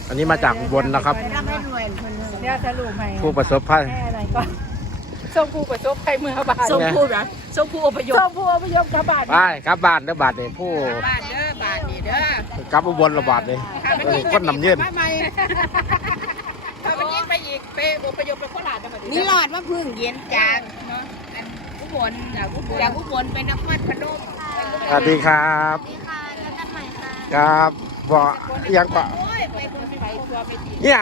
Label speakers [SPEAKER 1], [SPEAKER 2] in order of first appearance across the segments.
[SPEAKER 1] อันนี้มาจากอุบลนะครับ
[SPEAKER 2] เดี๋ยวสรุปให้
[SPEAKER 1] ผู้ประสบภัย
[SPEAKER 2] แม่อะไรก่อนส่งผู้ประสบภัยเมืองบาด
[SPEAKER 3] ส่งผู้นะส่งผู้อพยพ
[SPEAKER 2] ส่งผู้อพยพกลับบ้าน
[SPEAKER 1] ไปกลับบ้านเด้อบาทนี่ผู้
[SPEAKER 3] บ้านเด้อบาทนี่เด้อก
[SPEAKER 1] ลับอุบลระบาดนี่คนนำเย็น
[SPEAKER 3] มาใหม่ถ้ามันยิ่งไปอีกไปอพยพไปโคราชได้บ่ดี
[SPEAKER 4] นี่หลอดว่าพึ่งเย็นจากเนาะอันอุบลจากอุบลไปนครพนม
[SPEAKER 1] สวัสดีครับ
[SPEAKER 4] ดีค่ะแล้วกันใหม่ค่ะ
[SPEAKER 1] ครับบอกยังกว่า
[SPEAKER 4] โอ้ยไปคนไปตัวไปที
[SPEAKER 1] เหี่ยว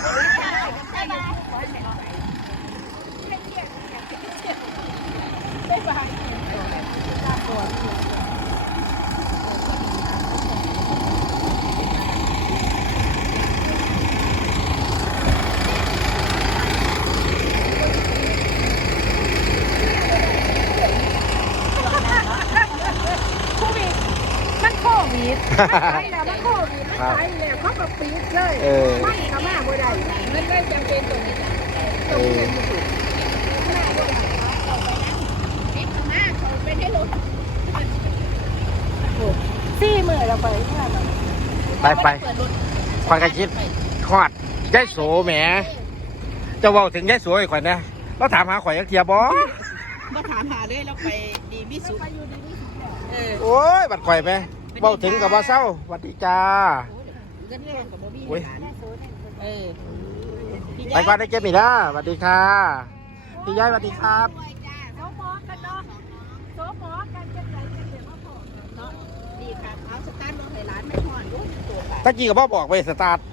[SPEAKER 2] โควิดมันโควิดไปแล้วมันโควิดมันไปแล้วเขาก็ปิดเลย ไม่เขามาบ่ได้มันเลยจำเป็นตรงนี้ สี่หมื่นเราไปเมื่อไหร่
[SPEAKER 1] ไปคอยกระชิดคอดยายโสแหมจะเว้าถึงยายโสอีกข่อยนะเราถามหาข่อยยักเทียบ่
[SPEAKER 3] มาถามหาเลยแล้วไปดีมิสุเออ
[SPEAKER 1] โอ้ยบัดข่อยไปเว้าถึงกับว่าเศร้าสวัสดีจ้า
[SPEAKER 3] เงินเรื่องกับบ่มี
[SPEAKER 1] โอ้ย
[SPEAKER 3] เออ
[SPEAKER 1] ไปก่อนได้เก็บอีกนะสวัสดีค่ะพี่ย้ายสวัสดีครับ
[SPEAKER 2] โซหมอกันเนาะโซหมอกันจะไหนจะเดี๋ยวมาพอ
[SPEAKER 3] เนาะดีค่ะเอาสตาร์ทรถให้ร้านไม่พอนลูกตัวไป
[SPEAKER 1] ตะกี้กับพ่อบอกไว้สตาร์ท